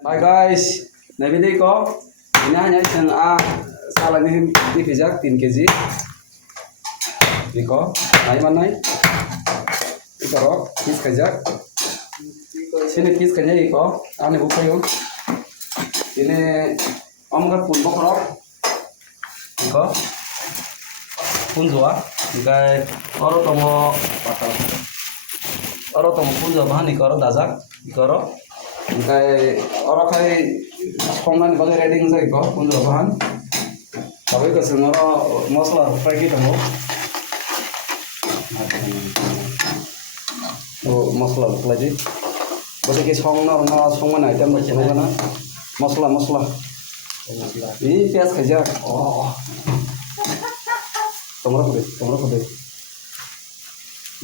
Hai guys, nah video ko, ini hanya yang salah nih di pizza 3 kg. Iko, naik mana naik? Iko ro, kis kajak. Sini kis kajak iko, ane buka yuk. Ini om kan pun bokro. Iko, pun jua. Ikai oro tomo patah. Oro tomo pun jua bahan iko ro dazak. Iko ro. Ikai oro kai songman bagai reading saya iko pun jua bahan. Tapi kesengoro masala fry kita mau. Oh, masala lagi. Bagi kis songman item macam mana? Masala. Ini pias kerja. Oh. Tomro kude.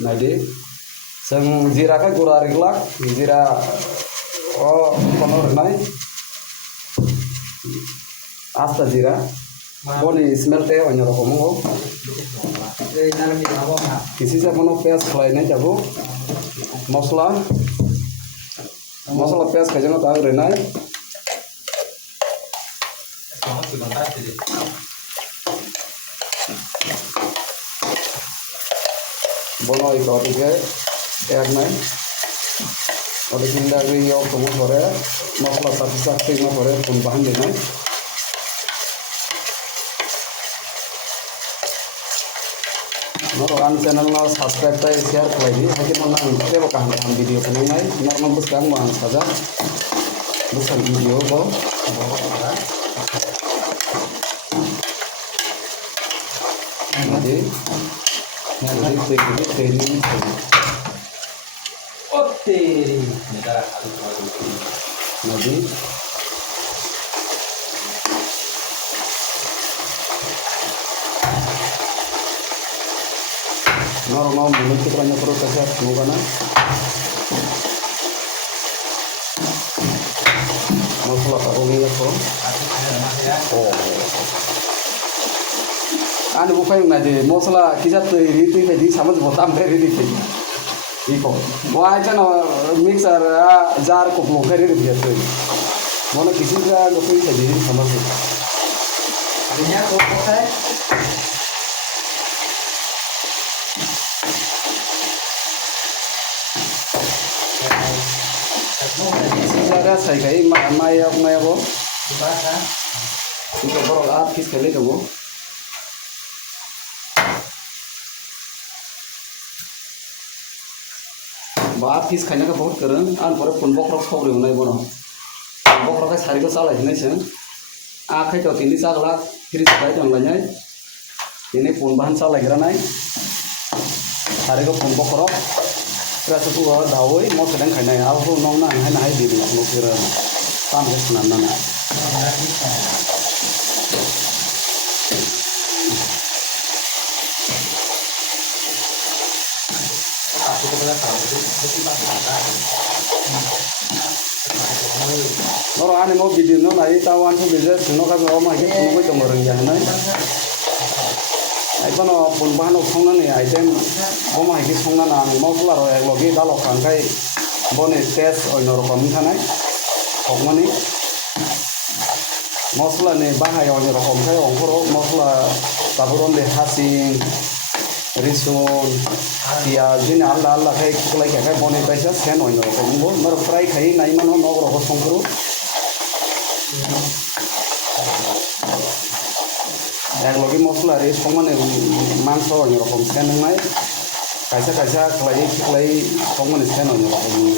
Nadi. Sang zira ka gura riglak, zira oh konor nai. Asta zira. Boni smell te onyo rokomo. Kisi sa mono pias fry nai jago. Masala pias kerja na tahu renai. Bono iko tiga air nai. Ode kinda gri yok tomo sore masala sakti ma sore pun bahan denai. Noro an channel na subscribe tai share lagi. Hagi mana ante bo kaham video ko nai. Normal bus kang mo ang saja. Bukan video ko. Jadi normal mulut kita banyak perut sehat bukan? Masalah apa ini ya kok? Oh. Anu bukan nade masalah kisah tu itu jadi sama seperti ambil ini. Iko, wah itu na mixer jar ko blocker ini biasa. Mana kisi ka lokoi jadi sama sih. Adanya kok apa? Sejarah saya kayak maya bo. Bahasa. Itu baru alat kis kali tu bo. बात किस खाने का बहुत करें आन पर पुनबक रख खबर होना है बोलो पुनबक रख सारी को साल है नहीं आँखें तो तीन साल लाख फिर सकाई तो अंगला जाए तीन पुनबान साल लग रहा नहीं सारे को पुनबक रख फिर सब वो दावई मौत sedang खाने आप तो नौ ना है ना है दीदी आप लोग फिर काम है सुनाना ना Noro ane mau video no nai tawan tu bisa no kan no mah ke pun kita orang yang nai. Ai pano pun bahan okong nani item o mah ke song nana mau keluar o logi dalok kan kai bone test o noro kamu kanai okong nani. Masala ne bahaya o noro kamu kai ongkoro masala taburon de hasing Rison, dia jadi Allah kayak kita lagi kayak boneka saja, sen orang orang itu, mer fry kayak naik mana orang orang songkru. Yang lagi masuk lari, songman mangsa orang orang sen naik, kaisa lagi songman sen orang orang.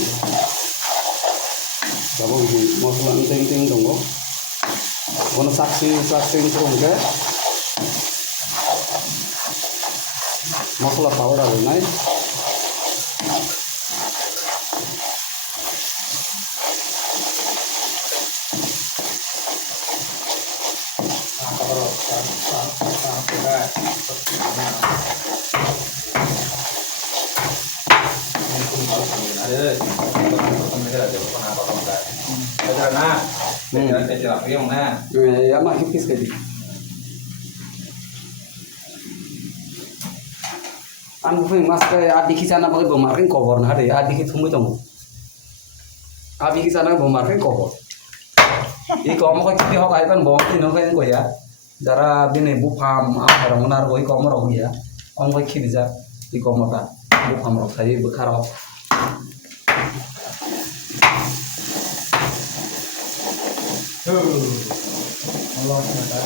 Jadi masuk lari ting tunggu, bonus saksi turun ke. Masala power ada naik. Ya mah kipis kali. An bukan mas kayak adik kita nak pakai bemarin cover nah deh adik itu mui tamu adik kita nak bemarin cover Iko mo ko kiti ho kai kan bom tin ho kan ko ya. Jara bini bufam am rongar ko iko mo ro ya. Om ko kiti ja iko mo ta bufam ro khai bukhar ho. Allah ta.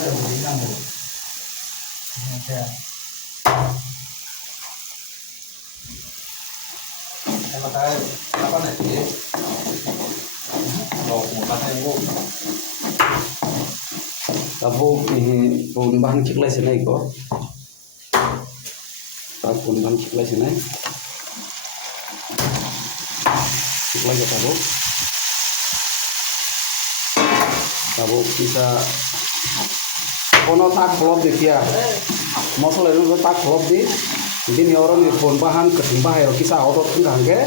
Ada begini kamu. Em tay apa nanti? Mau makan yang gua. Tahu ini bahan cikle sini kok. Tahu bahan cikle sini. Cikle kita tahu. Tahu bisa. Kono tak belum dia. Masalah itu tak belum di. Ini orang ni pun bahan ketimbang ya kisah auto tenggang ke,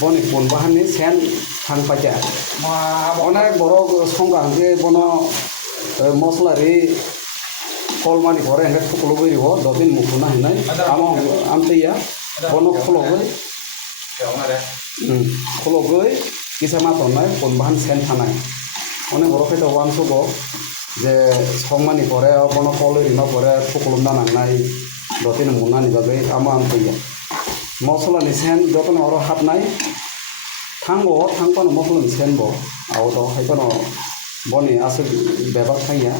boni pun bahan ni sen hang pacar. Onak borok songgang ke bono masalah ni kol mani koreng ke pukul beri ho, dodin mukuna ini, amte ya, bono pukul beri, pukul beri kisah maton nai pun bahan sen tanai. Onak borok itu wan subo, je song mani koreng, bono kol ini ma koreng pukul nang nai. Dotin muna ni bagai ama ampuya. Masalah ni sen dotin orang hap nai. Tanggo tangko no masalah ni sen bo. Aw do hai kono boni asal bebak kaya.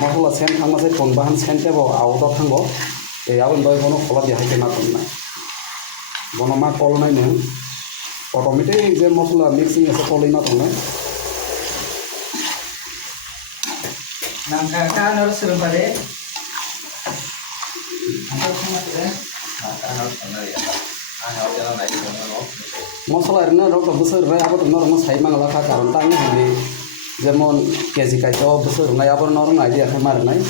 Masalah sen tang masai pon bahan sen te bo aw do tanggo. Awin doi kono kola dia hai kena kon nai. Bono ma kol nai ne. Automatic je masalah mixing ase kol ina ton nai. Nangka kan harus serempade. Masalah ini orang besar, saya apa tuh orang saya mangala karon tanya ini, zaman kaji kacau besar, nggak apa orang aja kemarin nih.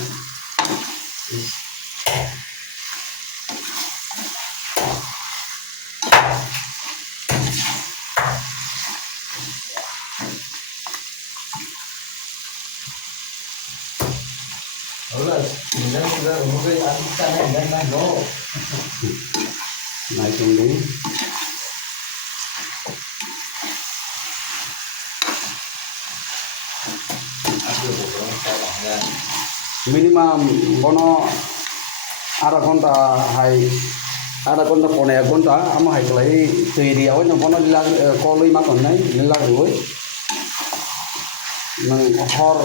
Naik tinggi. Minimum bono ada konta hai ada konta pone konta ama hai kelai tiri awan yang bono lilang koloi makan nai lilang ruy nang hor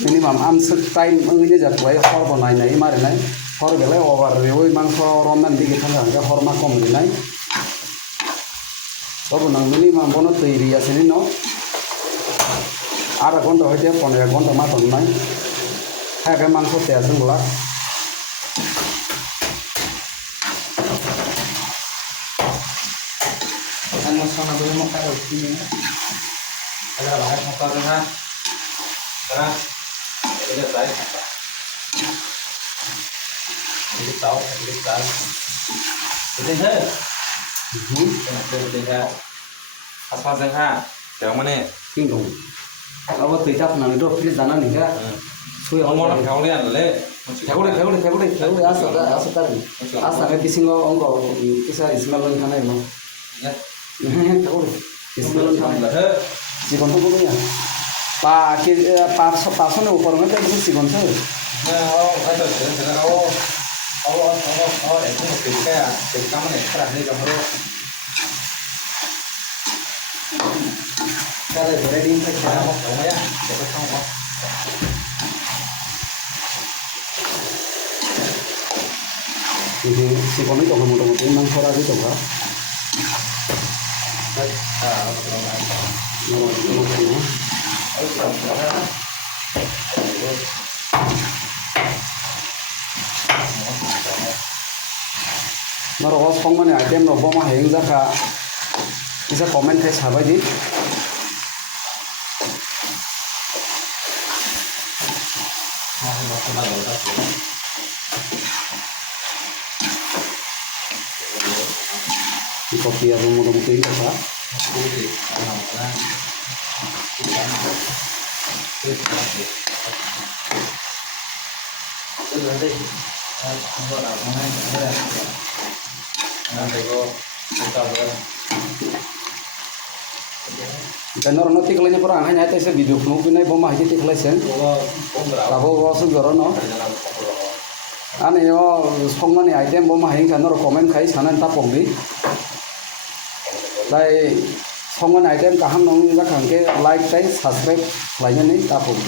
minimum am time ini jat way hor bonai nai mari nai hor gelai over ruy mangso roman dikit tangga hor makom nai Todo nang minimum bono tiri asini no ada konta hoite pone konta makan nai hai cái mangso te asing gula Kan masuk na dulu makan roti ni. Ada bahan makan ha. Karena ini tadi. Ini tahu, ini tahu. Ini he. Ini he. Apa sih ha? Jangan mana? Kingdom. Apa tuh cap nang itu please dana nih ya. Suy Ông orang muốn khéo liền lấy. Thagule asa tari. Asa ke kisingo ongo kisa ismalan kana imo. Thagule. Ismalan kana. Sikon to bodo ya. Pa ke pa sone upor में तो sikon से. Hay là sẽ là để không được cái cắm này cái này cho nó Cái này phải đi phải Không không mấy á, để nó không có. ini sikon itu kamu mudah-mudahan nang sora gitu kan. Naro was phong mana item ro boma heng jaka bisa comment hai sabai di di kopi yang mudah-mudahan apa Nanti kok kita dan orang nanti kalau nyamper angin hanya itu video penuh pinai bom mahal itu kelas ya tapi wasu goro no ane yo songmani item bom mahal kan orang komen kai sanan tapong di lai songmani item kaham nong nggak kangke like tai subscribe lainnya nih tapong